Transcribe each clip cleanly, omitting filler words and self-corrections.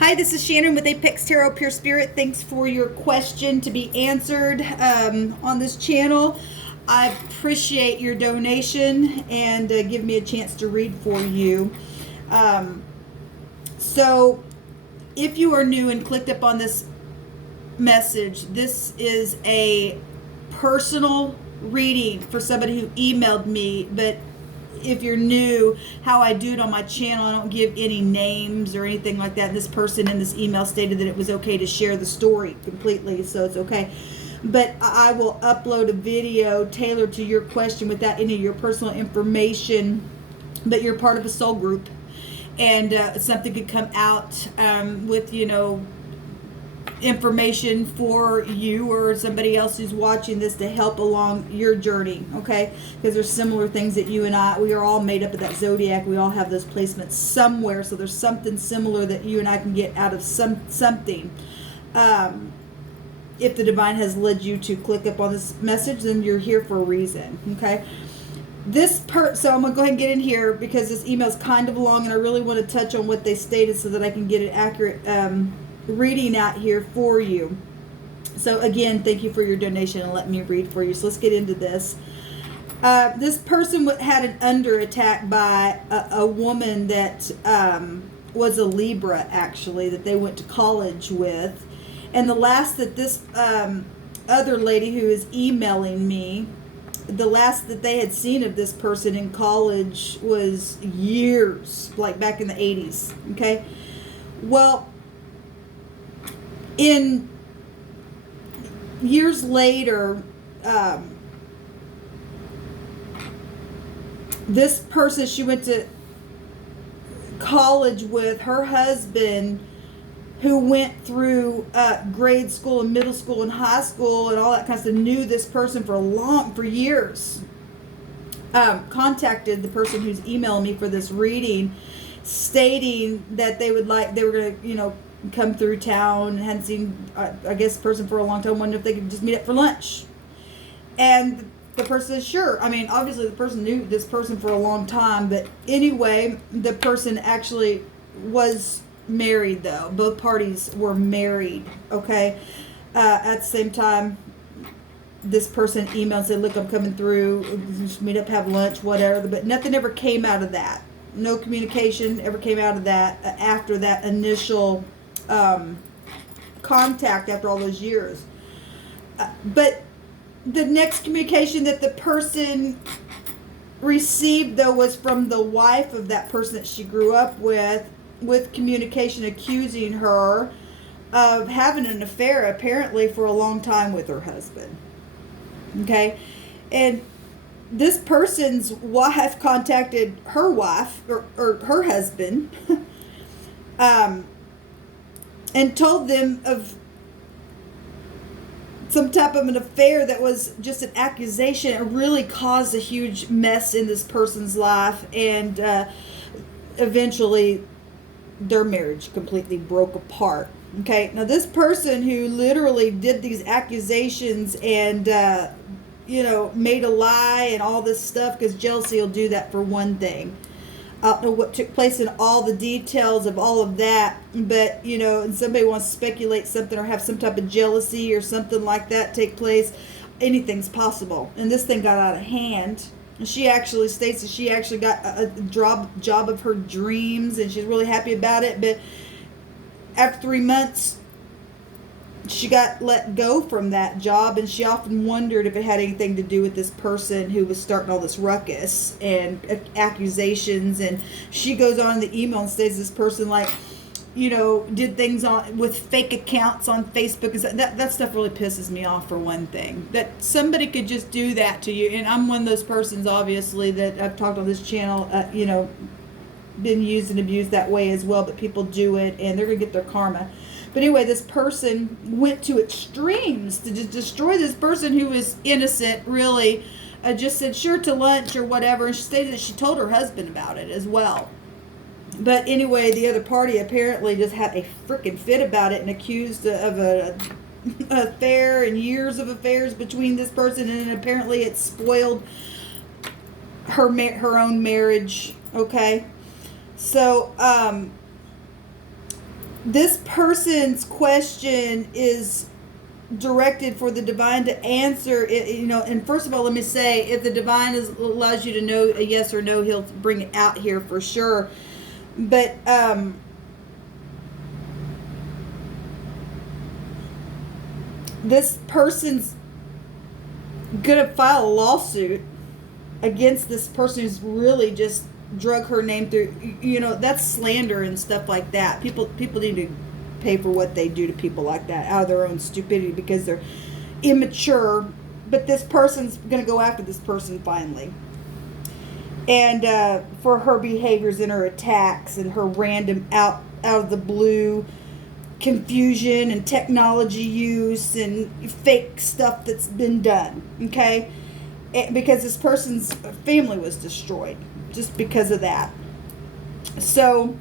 Hi, this is Shannon with Apex Tarot Pure Spirit. Thanks for your question to be answered on this channel. I appreciate your donation and give me a chance to read for you. So if you are new and clicked up on this message, this is a personal reading for somebody who emailed me, but if you're new, how I do it on my channel, I don't give any names or anything like that. This person in this email stated that it was okay to share the story completely, so it's okay. But I will upload a video tailored to your question without any of your personal information, but you're part of a soul group, and something could come out with, information for you or somebody else who's watching this to help along your journey, okay? Because there's similar things that you and we are all made up of that zodiac. We all have those placements somewhere, so there's something similar that you and I can get out of something. If the divine has led you to click up on this message, then you're here for a reason, okay? So I'm going to go ahead and get in here because this email is kind of long and I really want to touch on what they stated so that I can get an accurate reading out here for you. So again, thank you for your donation and let me read for you. So let's get into this. This person had an under attack by a woman that was a Libra, actually, that they went to college with. And the last that this other lady who is emailing me, the last that they had seen of this person in college was years, like back in the 80s, okay? Well, in years later, this person she went to college with, her husband, who went through grade school and middle school and high school and all that kind of stuff, knew this person for years. Contacted the person who's emailing me for this reading, stating that they were going to, come through town and hadn't seen, I guess, the person for a long time, wondered if they could just meet up for lunch. And the person said, sure. I mean, obviously the person knew this person for a long time, but anyway, the person actually was married, though. Both parties were married, okay? At the same time, this person emailed and said, look, I'm coming through, just meet up, have lunch, whatever, but nothing ever came out of that. No communication ever came out of that after that initial contact after all those years. But the next communication that the person received, though, was from the wife of that person that she grew up with communication accusing her of having an affair, apparently, for a long time with her husband. Okay? And this person's wife contacted her wife, or her husband, and told them of some type of an affair that was just an accusation. It really caused a huge mess in this person's life, and eventually their marriage completely broke apart. Okay, now this person who literally did these accusations and made a lie and all this stuff, because jealousy will do that for one thing. I don't know what took place in all the details of all of that, but, and somebody wants to speculate something or have some type of jealousy or something like that take place, anything's possible. And this thing got out of hand. She actually states that she actually got a job of her dreams, and she's really happy about it, but after 3 months, she got let go from that job, and she often wondered if it had anything to do with this person who was starting all this ruckus and accusations. And she goes on in the email and states this person, did things with fake accounts on Facebook. That stuff really pisses me off, for one thing. That somebody could just do that to you. And I'm one of those persons, obviously, that I've talked on this channel, been used and abused that way as well, but people do it, and they're going to get their karma. But anyway, this person went to extremes to just destroy this person who was innocent, really. Just said sure to lunch or whatever, and she stated that she told her husband about it as well. But anyway, the other party apparently just had a freaking fit about it and accused of an affair and years of affairs between this person, and apparently it spoiled her own marriage, okay? So, This person's question is directed for the divine to answer it, and first of all, let me say, if the divine allows you to know a yes or no, he'll bring it out here for sure. But this person's gonna file a lawsuit against this person who's really just drug her name through. That's slander and stuff like that. People need to pay for what they do to people like that out of their own stupidity because they're immature. But this person's going to go after this person finally, and for her behaviors and her attacks and her random out of the blue confusion and technology use and fake stuff that's been done. Okay, because this person's family was destroyed just because of that. So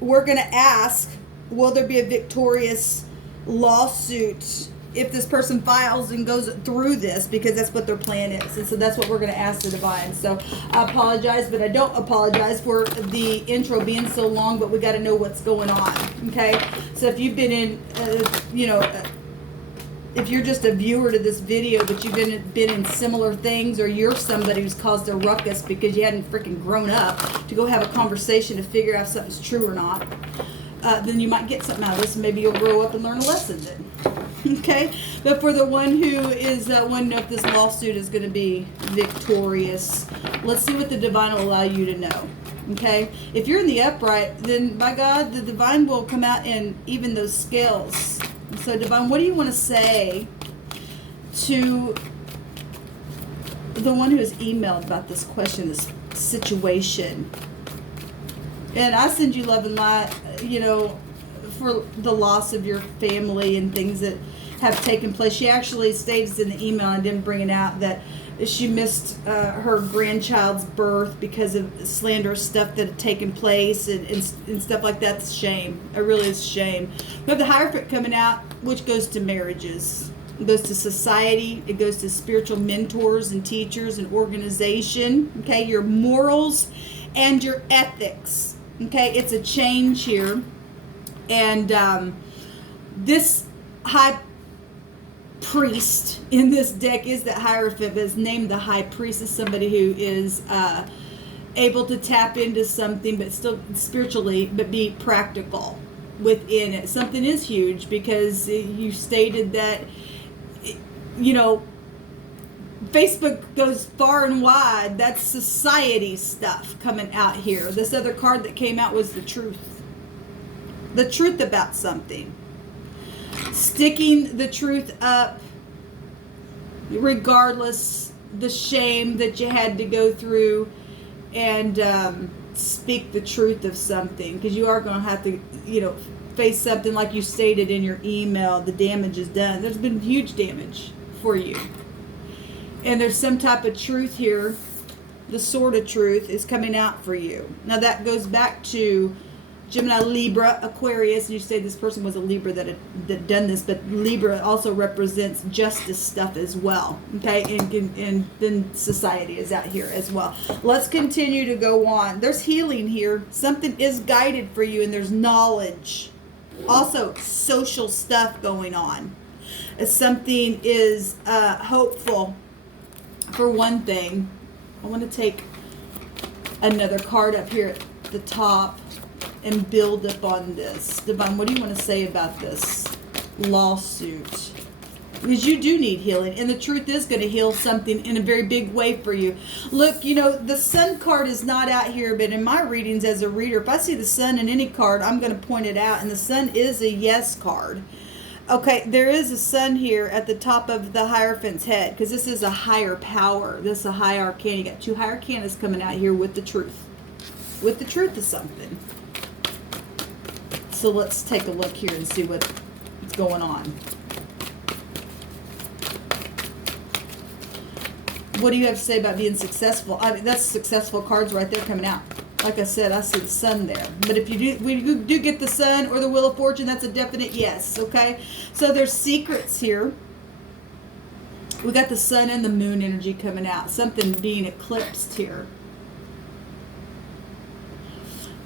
we're going to ask, will there be a victorious lawsuit if this person files and goes through this, because that's what their plan is. And so that's what we're going to ask the divine. So I apologize, but I don't apologize for the intro being so long, but we got to know what's going on. Okay. So if you've been in, if you're just a viewer to this video, but you've been in similar things, or you're somebody who's caused a ruckus because you hadn't freaking grown up to go have a conversation to figure out if something's true or not, then you might get something out of this, and maybe you'll grow up and learn a lesson then. Okay? But for the one who is wanting to know if this lawsuit is going to be victorious, let's see what the divine will allow you to know. Okay? If you're in the upright, then by God, the divine will come out and even those scales. So divine, what do you want to say to the one who has emailed about this question, this situation? And I send you love and light, for the loss of your family and things that have taken place. She actually states in the email, and didn't bring it out, that she missed her grandchild's birth because of slanderous stuff that had taken place and stuff like that. It's a shame. It really is a shame. We have the Hierophant coming out, which goes to marriages. It goes to society. It goes to spiritual mentors and teachers and organization. Okay, your morals and your ethics. Okay, it's a change here. And this high priest in this deck is that Hierophant, but is named the high priest, is somebody who is able to tap into something, but still spiritually, but be practical within it. Something is huge, because you stated that, Facebook goes far and wide. That's society stuff coming out here. This other card that came out was the truth. The truth about something. Sticking the truth up, regardless the shame that you had to go through, and speak the truth of something, because you are going to have to, face something like you stated in your email. The damage is done. There's been huge damage for you, and there's some type of truth here. The sword of truth is coming out for you. Now that goes back to Gemini, Libra, Aquarius, and you say this person was a Libra that had done this, but Libra also represents justice stuff as well, okay? And then society is out here as well. Let's continue to go on. There's healing here. Something is guided for you, and there's knowledge. Also, social stuff going on. Something is hopeful, for one thing. I want to take another card up here at the top and build up on this. Divine, what do you want to say about this lawsuit? Because you do need healing, and the truth is going to heal something in a very big way for you. Look, the Sun card is not out here, but in my readings as a reader, if I see the Sun in any card, I'm going to point it out, and the Sun is a yes card. Okay, there is a Sun here at the top of the Hierophant's head, because this is a higher power. This is a high arcana. You got two high arcanas coming out here with the truth. With the truth of something. So let's take a look here and see what's going on. What do you have to say about being successful? I mean, that's successful cards right there coming out. Like I said, I see the Sun there. But if we do get the Sun or the Wheel of Fortune, that's a definite yes, okay? So there's secrets here. We got the Sun and the Moon energy coming out. Something being eclipsed here.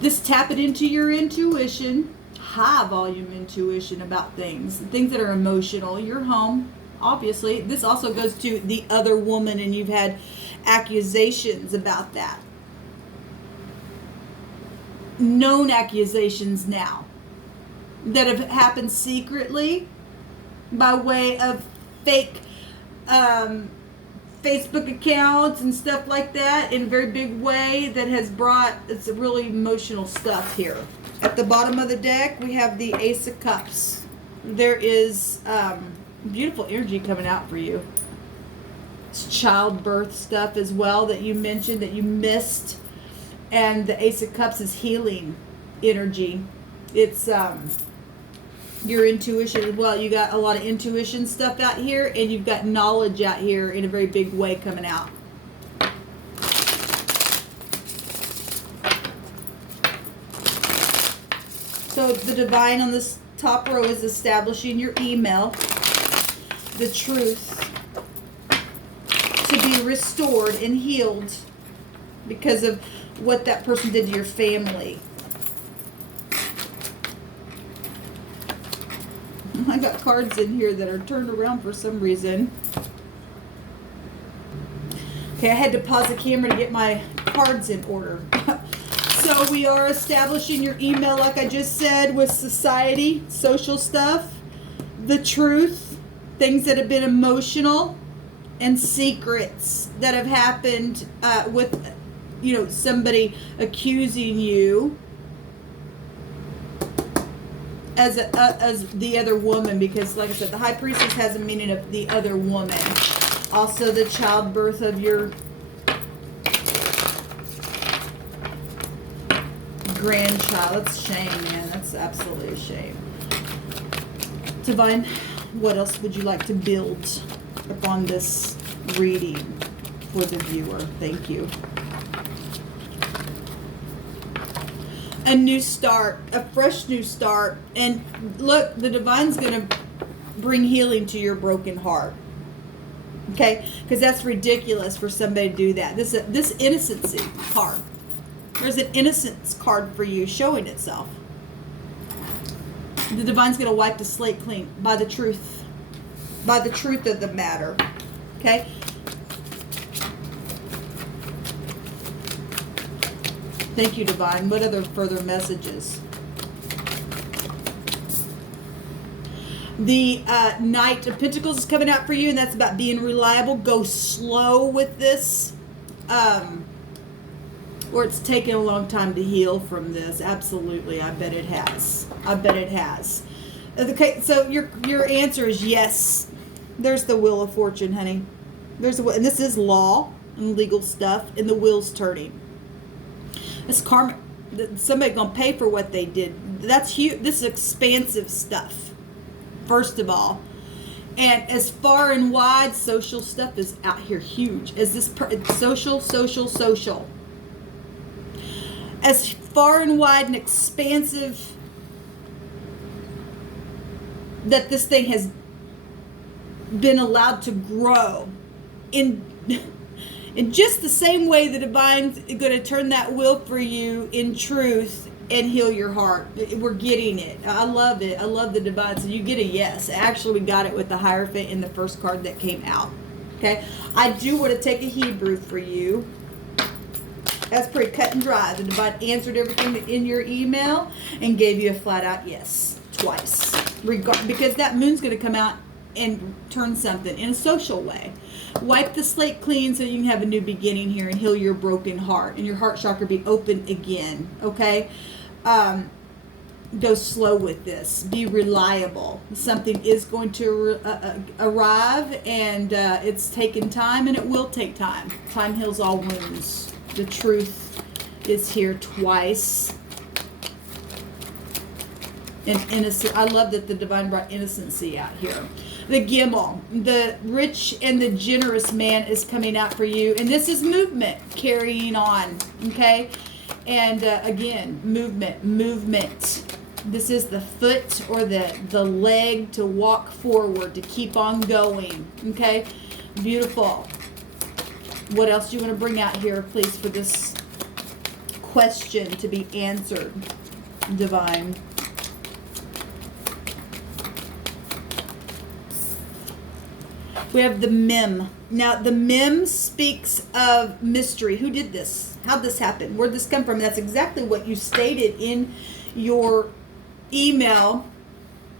This tap it into your intuition. high volume intuition about things that are emotional. Your home, obviously. This also goes to the other woman, and you've had accusations about that. Known accusations now that have happened secretly by way of fake Facebook accounts and stuff like that in a very big way that has brought, it's really emotional stuff here. At the bottom of the deck, we have the Ace of Cups. There is beautiful energy coming out for you. It's childbirth stuff as well that you mentioned that you missed. And the Ace of Cups is healing energy. It's your intuition as well. You got a lot of intuition stuff out here, and you've got knowledge out here in a very big way coming out. So the divine on this top row is establishing your email, the truth, to be restored and healed because of what that person did to your family. I got cards in here that are turned around for some reason. Okay, I had to pause the camera to get my cards in order. So we are establishing your email, like I just said, with society, social stuff, the truth, things that have been emotional, and secrets that have happened with, somebody accusing you as the other woman, because like I said, the High Priestess has a meaning of the other woman. Also the childbirth of your grandchild. That's shame, man. That's absolutely a shame. Divine, what else would you like to build upon this reading for the viewer? Thank you. A new start, a fresh new start. And look, the divine's going to bring healing to your broken heart. Okay? Because that's ridiculous for somebody to do that. This innocency card. There's an innocence card for you showing itself. The divine's going to wipe the slate clean by the truth. By the truth of the matter. Okay? Thank you, Divine. What other further messages? The Knight of Pentacles is coming out for you, and that's about being reliable. Go slow with this. Or it's taken a long time to heal from this. Absolutely. I bet it has. I bet it has. Okay, so your answer is yes. There's the Wheel of Fortune, honey. And this is law and legal stuff, and the wheel's turning. It's karma. Somebody gonna pay for what they did. That's huge. This is expansive stuff. First of all, and as far and wide, social stuff is out here huge. As this social. As far and wide and expansive that this thing has been allowed to grow in just the same way the divine's going to turn that wheel for you in truth and heal your heart. We're getting it. I love it. I love the divine. So you get a yes. Actually, we got it with the Hierophant in the first card that came out. Okay. I do want to take a Hebrew for you. That's pretty cut and dry. The divine answered everything in your email and gave you a flat out yes twice. Because that moon's going to come out and turn something in a social way. Wipe the slate clean so you can have a new beginning here and heal your broken heart and your heart chakra be open again. Okay? Go slow with this. Be reliable. Something is going to arrive, and it's taken time, and it will take time. Time heals all wounds. The truth is here twice. And innocent. I love that the divine brought innocency out here. The Gimel, the rich and the generous man, is coming out for you. And this is movement carrying on. Okay? And again, movement. This is the foot or the leg to walk forward, to keep on going. Okay? Beautiful. What else do you want to bring out here, please, for this question to be answered, divine? We have the mem. Now, the mem speaks of mystery. Who did this? How'd this happen? Where'd this come from? And that's exactly what you stated in your email,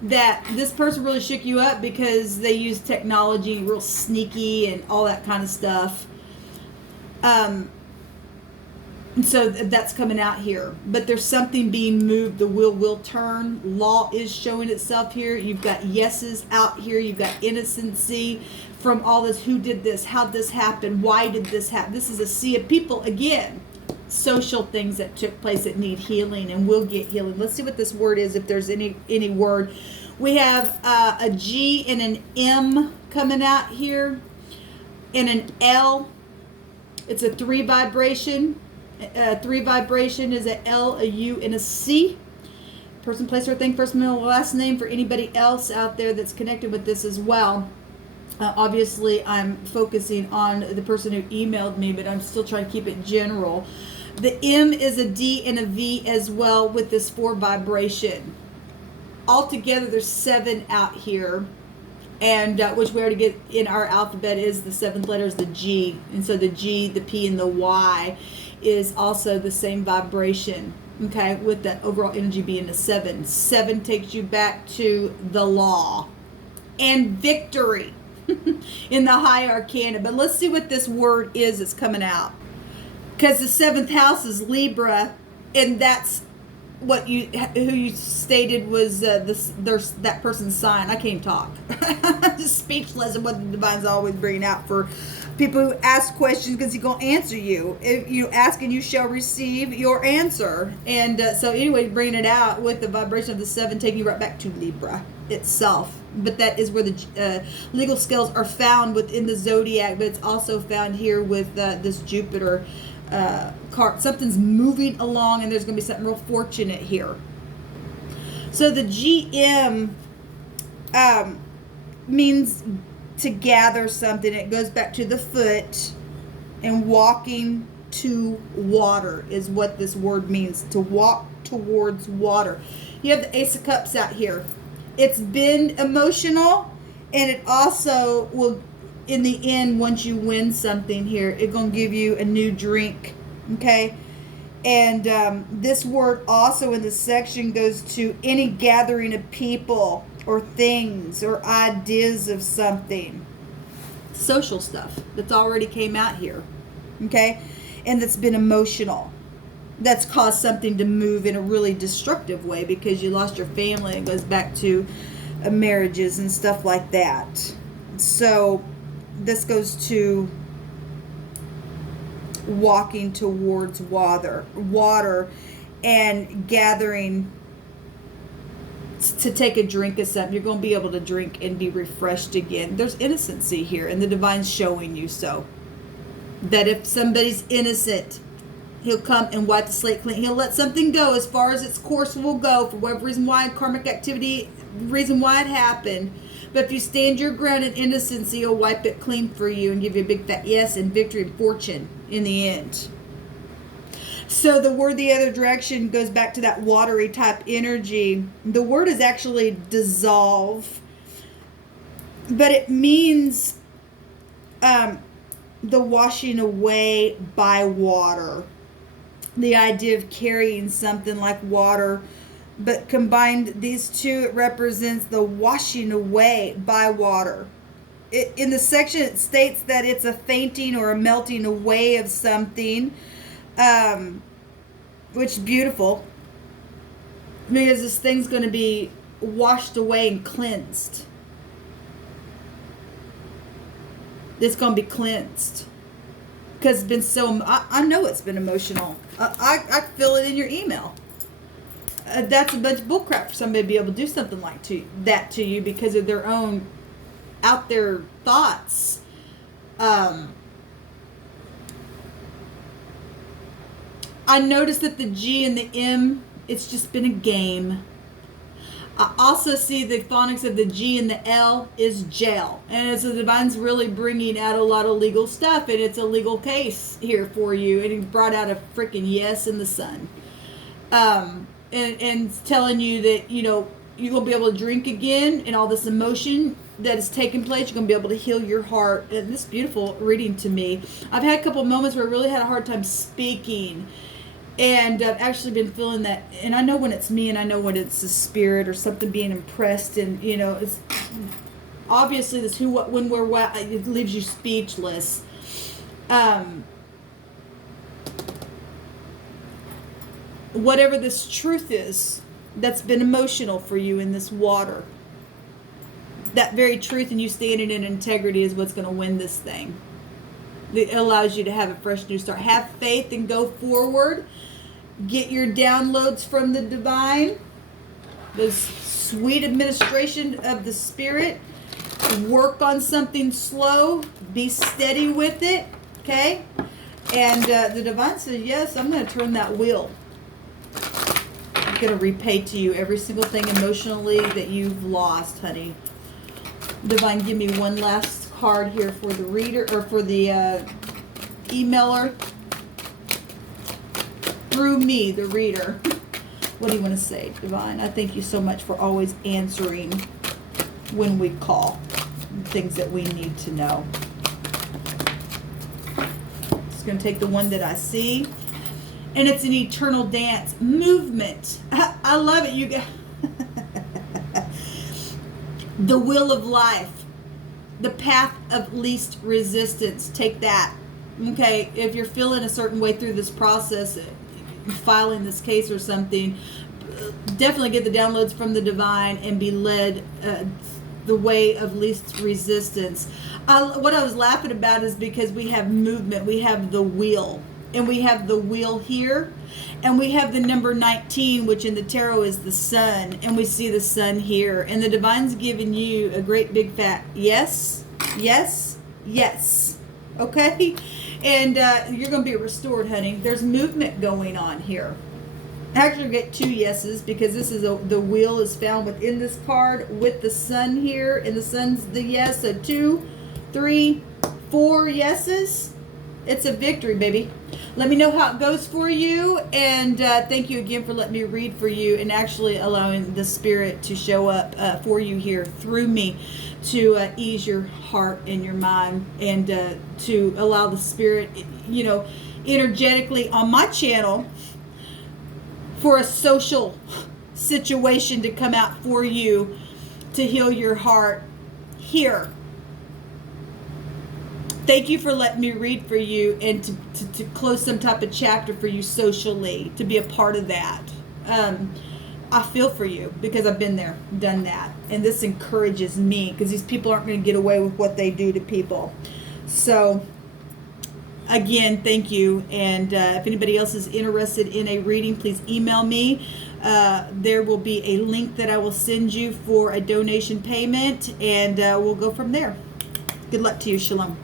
that this person really shook you up because they use technology, real sneaky and all that kind of stuff. And so that's coming out here. But there's something being moved. The wheel will turn. Law is showing itself here. You've got yeses out here. You've got innocency from all this. Who did this? How'd this happen? Why did this happen? This is a sea of people. Again, social things that took place that need healing and will get healing. Let's see what this word is, if there's any word. We have a G and an M coming out here, and an L. It's a 3 vibration. 3 vibration is a L, a U, and a C. Person, place, or thing, first, middle, last name for anybody else out there that's connected with this as well. Obviously, I'm focusing on the person who emailed me, but I'm still trying to keep it general. The M is a D and a V as well with this 4 vibration. Altogether, there's 7 out here, and which we already get in our alphabet is the 7th letter is the G. And so the G, the P, and the Y is also the same vibration, okay, with the overall energy being a 7. 7 takes you back to the law and victory in the high arcana. But let's see what this word is that's coming out, because the 7th house is Libra, and that's what who you stated was that person's sign. I can't even talk. I'm just speechless at what the divine's always bringing out for people who ask questions, because he's going to answer you. If you ask and you shall receive your answer. And so anyway, bringing it out with the vibration of the 7, taking you right back to Libra itself. But that is where the legal scales are found within the zodiac, but it's also found here with this Jupiter card. Something's moving along, and there's going to be something real fortunate here. So the GM means to gather something. It goes back to the foot, and walking to water is what this word means, to walk towards water. You have the Ace of Cups out here. It's been emotional, and it also will, in the end, once you win something here, it's going to give you a new drink, okay? And this word also in the section goes to any gathering of people or things or ideas of something. Social stuff that's already came out here, okay? And that's been emotional. That's caused something to move in a really destructive way because you lost your family. It goes back to marriages and stuff like that. So this goes to walking towards water and gathering to take a drink of something. You're going to be able to drink and be refreshed again. There's innocency here, and the divine's showing you so. That if somebody's innocent, he'll come and wipe the slate clean. He'll let something go as far as its course will go for whatever reason why, karmic activity, reason why it happened. But if you stand your ground in innocency, he'll wipe it clean for you and give you a big fat yes and victory and fortune in the end. So the word the other direction goes back to that watery type energy. The word is actually dissolve, but it means the washing away by water. The idea of carrying something like water, but combined these two, it represents the washing away by water. In the section, it states that it's a fainting or a melting away of something, which is beautiful, because this thing's going to be washed away and cleansed. It's going to be cleansed. Because it's been so, I know it's been emotional. I feel it in your email. That's a bunch of bullcrap for somebody to be able to do something like that to you because of their own out there thoughts. I noticed that the G and the M, it's just been a game. I also see the phonics of the G and the L is jail. And so the divine's really bringing out a lot of legal stuff, and it's a legal case here for you. And he brought out a freaking yes in the sun. And telling you that, you know, you're going to be able to drink again, and all this emotion that is taking place. You're going to be able to heal your heart. And this beautiful reading to me. I've had a couple of moments where I really had a hard time speaking. And I've actually been feeling that. And I know when it's me, and I know when it's the spirit or something being impressed. And, you know, it's obviously this who, what, when, where, what. It leaves you speechless. Whatever this truth is that's been emotional for you in this water, that very truth and you standing in integrity is what's going to win this thing. It allows you to have a fresh new start. Have faith and go forward. Get your downloads from the divine. This sweet administration of the spirit. Work on something slow. Be steady with it. Okay? And the divine says, yes, I'm going to turn that wheel. I'm going to repay to you every single thing emotionally that you've lost, honey. Divine, give me one last card here for the reader, or for the emailer. Through me, the reader. What do you want to say, Divine? I thank you so much for always answering when we call. Things that we need to know. Just going to take the one that I see. And it's an eternal dance. Movement. I love it. You guys. The wheel of life. The path of least resistance. Take that. Okay, if you're feeling a certain way through this process, filing this case or something, definitely get the downloads from the divine and be led the way of least resistance. What I was laughing about is because we have movement. We have the wheel. And we have the wheel here. And we have the number 19, which in the tarot is the sun. And we see the sun here. And the divine's giving you a great big fat yes, yes, yes. Okay? And you're going to be restored, honey. There's movement going on here. Actually, you get 2 yeses because this is the wheel is found within this card with the sun here. And the sun's the yes. So 2, 3, 4 yeses. It's a victory, baby. Let me know how it goes for you. And thank you again for letting me read for you and actually allowing the spirit to show up for you here through me to ease your heart and your mind, and to allow the spirit, you know, energetically on my channel for a social situation to come out for you to heal your heart here. Thank you for letting me read for you and to close some type of chapter for you socially, to be a part of that. I feel for you because I've been there, done that. And this encourages me because these people aren't going to get away with what they do to people. So, again, thank you. And if anybody else is interested in a reading, please email me. There will be a link that I will send you for a donation payment, and we'll go from there. Good luck to you. Shalom.